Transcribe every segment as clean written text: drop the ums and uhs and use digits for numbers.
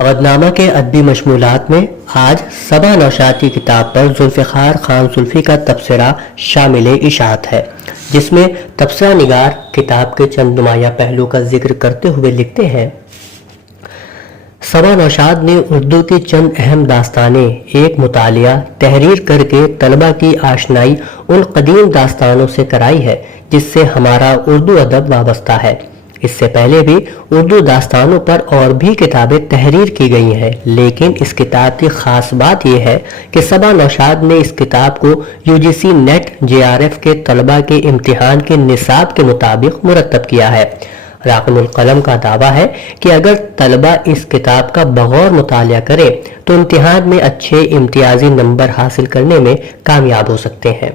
اودنامہ کے ادبی مشمولات میں آج صبا نوشاد کی کتاب پر ذوالفقار خان زلفی کا تبصرہ شامل اشاعت ہے، جس میں تبصرہ نگار کتاب کے چند نمایاں پہلو کا ذکر کرتے ہوئے لکھتے ہیں: صبا نوشاد نے اردو کی چند اہم داستانیں ایک مطالعہ تحریر کر کے طلبہ کی آشنائی ان قدیم داستانوں سے کرائی ہے جس سے ہمارا اردو ادب وابستہ ہے۔ اس سے پہلے بھی اردو داستانوں پر اور بھی کتابیں تحریر کی گئی ہیں، لیکن اس کتاب کی خاص بات یہ ہے کہ صبا نوشاد نے اس کتاب کو UGC نیٹ JRF کے طلبہ کے امتحان کے نصاب کے مطابق مرتب کیا ہے۔ راقم القلم کا دعویٰ ہے کہ اگر طلبہ اس کتاب کا بغور مطالعہ کریں تو امتحان میں اچھے امتیازی نمبر حاصل کرنے میں کامیاب ہو سکتے ہیں۔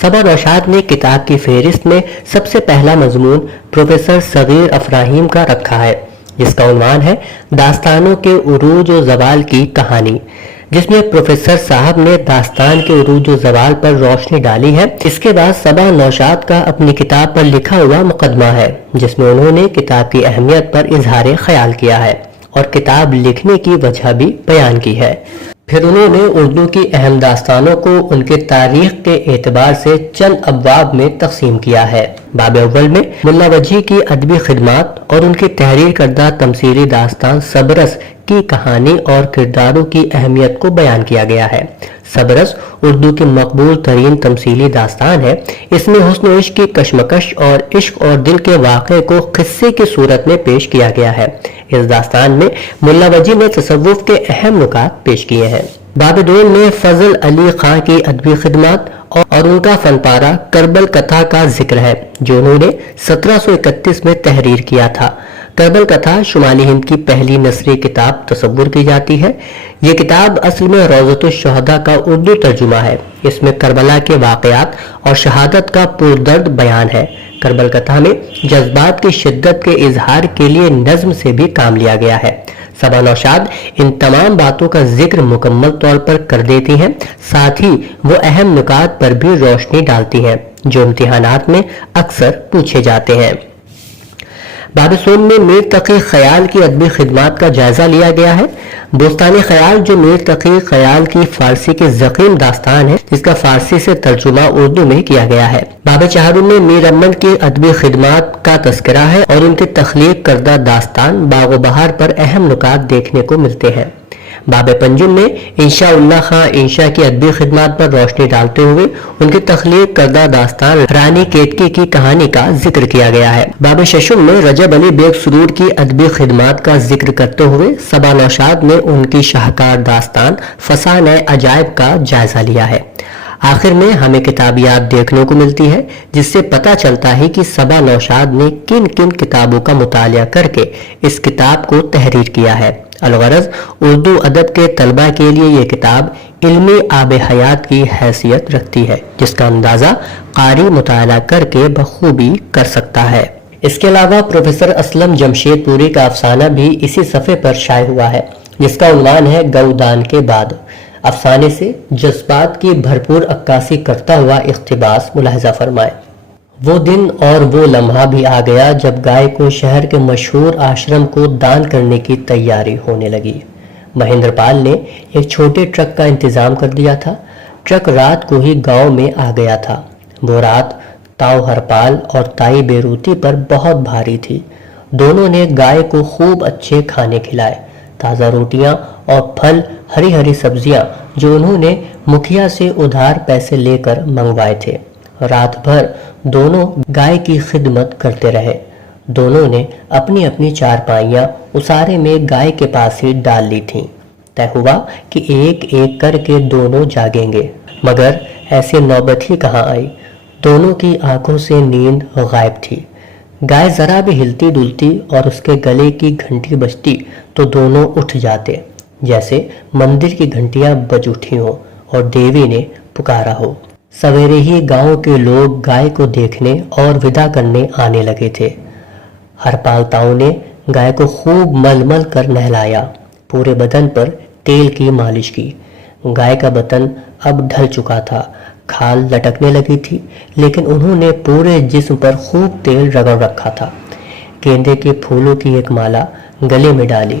صبا نوشاد نے کتاب کی فہرست میں سب سے پہلا مضمون پروفیسر صغیر افراہیم کا رکھا ہے، جس کا عنوان ہے داستانوں کے عروج و زوال کی کہانی، جس میں پروفیسر صاحب نے داستان کے عروج و زوال پر روشنی ڈالی ہے۔ اس کے بعد صبا نوشاد کا اپنی کتاب پر لکھا ہوا مقدمہ ہے، جس میں انہوں نے کتاب کی اہمیت پر اظہار خیال کیا ہے اور کتاب لکھنے کی وجہ بھی بیان کی ہے۔ پھر انہوں نے اردو کی اہم داستانوں کو ان کے تاریخ کے اعتبار سے چند ابواب میں تقسیم کیا ہے۔ باب اول میں ملا وجیح کی ادبی خدمات اور ان کی تحریر کردہ تمثیلی داستان سبرس کی کہانی اور کرداروں کی اہمیت کو بیان کیا گیا ہے۔ سبرس اردو کی مقبول ترین تمثیلی داستان ہے۔ اس میں حسن و عشق کی کشمکش اور عشق اور دل کے واقعے کو قصے کی صورت میں پیش کیا گیا ہے۔ اس داستان میں ملا وجیح نے تصوف کے اہم نکات پیش کیے ہیں۔ باب دوم میں فضل علی خان کی ادبی خدمات اور ان کا فن پارہ کربل کتھا کا ذکر ہے، جو انہوں نے 1731 میں تحریر کیا تھا۔ کربل کتھا شمالی ہند کی پہلی نثری کتاب تصور کی جاتی ہے۔ یہ کتاب اصل میں روضۃ الشہداء کا اردو ترجمہ ہے۔ اس میں کربلا کے واقعات اور شہادت کا پردرد بیان ہے۔ کربل کتھا میں جذبات کی شدت کے اظہار کے لیے نظم سے بھی کام لیا گیا ہے۔ صبا نوشاد ان تمام باتوں کا ذکر مکمل طور پر کر دیتی ہیں، ساتھ ہی وہ اہم نکات پر بھی روشنی ڈالتی ہیں جو امتحانات میں اکثر پوچھے جاتے ہیں۔ باب سوم میں میر تقی خیال کی ادبی خدمات کا جائزہ لیا گیا ہے۔ بوستان خیال، جو میر تقی خیال کی فارسی کی ضخیم داستان ہے، جس کا فارسی سے ترجمہ اردو میں کیا گیا ہے۔ باب چہارم میں میر امن کی ادبی خدمات کا تذکرہ ہے اور ان کی تخلیق کردہ داستان باغ و بہار پر اہم نکات دیکھنے کو ملتے ہیں۔ باب پنجم میں انشاء اللہ خان انشا کی ادبی خدمات پر روشنی ڈالتے ہوئے ان کی تخلیق کردہ داستان رانی کیتکی کی کہانی کا ذکر کیا گیا ہے۔ باب ششم میں رجب علی بیگ سرور کی ادبی خدمات کا ذکر کرتے ہوئے صبا نوشاد نے ان کی شاہکار داستان فسانہ عجائب کا جائزہ لیا ہے۔ آخر میں ہمیں کتابیات دیکھنے کو ملتی ہے جس سے پتہ چلتا ہے کہ صبا نوشاد نے کن کن کتابوں کا مطالعہ کر کے اس کتاب کو تحریر کیا ہے۔ الغرض اردو ادب کے طلبہ کے لیے یہ کتاب علمی آب حیات کی حیثیت رکھتی ہے، جس کا اندازہ قاری مطالعہ کر کے بخوبی کر سکتا ہے۔ اس کے علاوہ پروفیسر اسلم جمشید پوری کا افسانہ بھی اسی صفحے پر شائع ہوا ہے، جس کا عنوان ہے گودان کے بعد۔ افسانے سے جذبات کی بھرپور عکاسی کرتا ہوا اقتباس ملاحظہ فرمائے۔ وہ دن اور وہ لمحہ بھی آ گیا جب گائے کو شہر کے مشہور آشرم کو دان کرنے کی تیاری ہونے لگی۔ مہندر پال نے ایک چھوٹے ٹرک کا انتظام کر دیا تھا۔ ٹرک رات کو ہی گاؤں میں آ گیا تھا۔ وہ رات تاؤ ہرپال اور تائی بیروتی پر بہت بھاری تھی۔ دونوں نے گائے کو خوب اچھے کھانے کھلائے، تازہ روٹیاں اور پھل، ہری ہری سبزیاں جو انہوں نے مکھیا سے ادھار پیسے لے کر منگوائے تھے۔ رات بھر دونوں گائے کی خدمت کرتے رہے۔ دونوں نے اپنی اپنی چارپائیاں اسارے میں گائے کے پاس ہی ڈال لی تھیں۔ طے ہوا کہ ایک ایک کر کے دونوں جاگیں گے، مگر ایسی نوبت ہی کہاں آئی۔ دونوں کی آنکھوں سے نیند غائب تھی۔ گائے ذرا بھی ہلتی ڈلتی اور اس کے گلے کی گھنٹی بجتی تو دونوں اٹھ جاتے، جیسے مندر کی گھنٹیاں بج اٹھی ہوں اور دیوی نے پکارا ہو۔ سویرے ہی گاؤں کے لوگ گائے کو دیکھنے اور ودا کرنے آنے لگے تھے۔ ہرپال تاؤ نے گائے کو خوب مل مل کر نہلایا، پورے بدن پر تیل کی مالش کی۔ گائے کا بدن اب ڈھل چکا تھا، کھال لٹکنے لگی تھی، لیکن انہوں نے پورے جسم پر خوب تیل رگڑ رکھا تھا۔ گیندے کے پھولوں کی ایک مالا گلے میں ڈالی۔